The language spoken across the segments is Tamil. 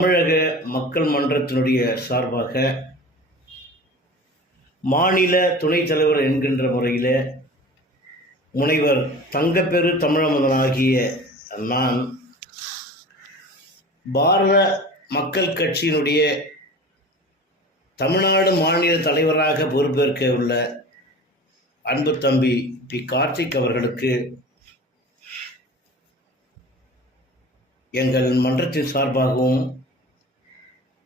தமிழக மக்கள் மன்றத்தினுடைய சார்பாக மாநில துணைத் தலைவர் என்கின்ற முறையில் முனைவர் தங்கப்பெரு தமிழமகனாகிய நான் பாரத மக்கள் கட்சியினுடைய தமிழ்நாடு மாநில தலைவராக பொறுப்பேற்க உள்ள அன்பு தம்பி பி. கார்த்திக் அவர்களுக்கு எங்கள் மன்றத்தின் சார்பாகவும்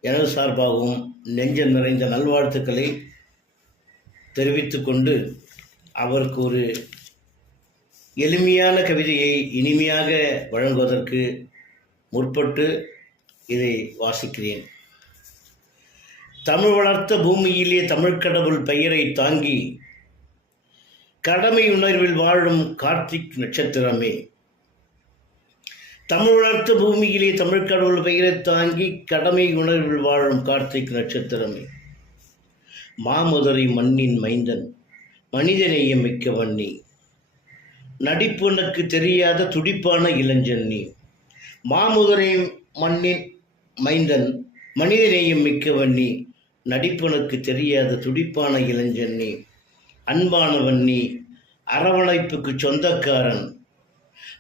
எனது சார்பாகவும் நெஞ்சம் நிறைந்த நல்வாழ்த்துக்களை தெரிவித்து கொண்டு அவருக்கு ஒரு எளிமையான கவிதையை இனிமையாக வழங்குவதற்கு முற்பட்டு இதை வாசிக்கிறேன். தமிழ் வளர்த்த பூமியிலே தமிழ்க்கடவுள் பெயரை தாங்கி கடமை உணர்வில் வாழும் கார்த்திக் நட்சத்திரமே. தமிழ் வளர்த்த பூமியிலே தமிழ்க்கடவுள் பெயரை தாங்கி கடமை உணர்வில் வாழும் கார்த்திக் நட்சத்திரமே. மாமுதரை மண்ணின் மைந்தன் மனிதநேயம் மிக்கவன் நீ. நடிப்புனக்கு தெரியாத துடிப்பான இளைஞன் நீ. மாமுதரை மண்ணின் மைந்தன் மனிதநேயம் மிக்கவன் நீ. நடிப்புனக்கு தெரியாத துடிப்பான இளைஞன் நீ. அன்பானவன் நீ அரவணைப்புக்கு சொந்தக்காரன்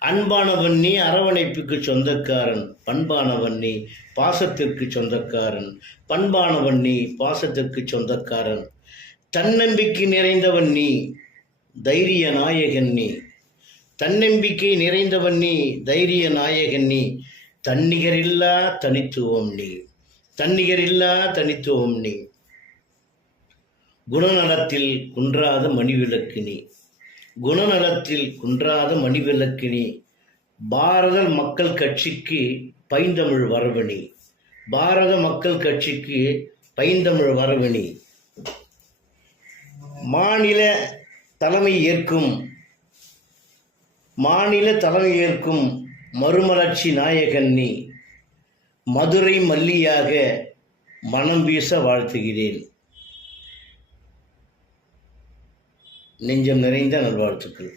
அன்பானவன் நீ அரவணைப்புக்கு சொந்தக்காரன். பண்பானவன் நீ பாசத்திற்கு சொந்தக்காரன். பண்பானவன் நீ பாசத்திற்கு சொந்தக்காரன். தன்னம்பிக்கை நிறைந்தவன் நீ தைரிய நாயகன் நீ. தன்னம்பிக்கை நிறைந்தவன் நீ தைரிய நாயகன் நீ. தன்னிகரில்லா தனித்துவம் நீ. தன்னிகரில்லா தனித்துவம் நீ. குணநலத்தில் குன்றாத மணிவிளக்கு நீ. குணநலத்தில் குன்றாத மணிவிளக்கினி பாரத மக்கள் கட்சிக்கு பைந்தமிழ் வரவணி. பாரத மக்கள் கட்சிக்கு பைந்தமிழ் வரவணி. மாநில தலைமை ஏற்கும் மாநில தலைமை ஏற்கும் மறுமலர்ச்சி நாயகன் நீ மதுரை மல்லியாக மனம் வீச வாழ்த்துகிறேன். நெஞ்சம் நிறைந்த நல்வாழ்த்துக்கள்.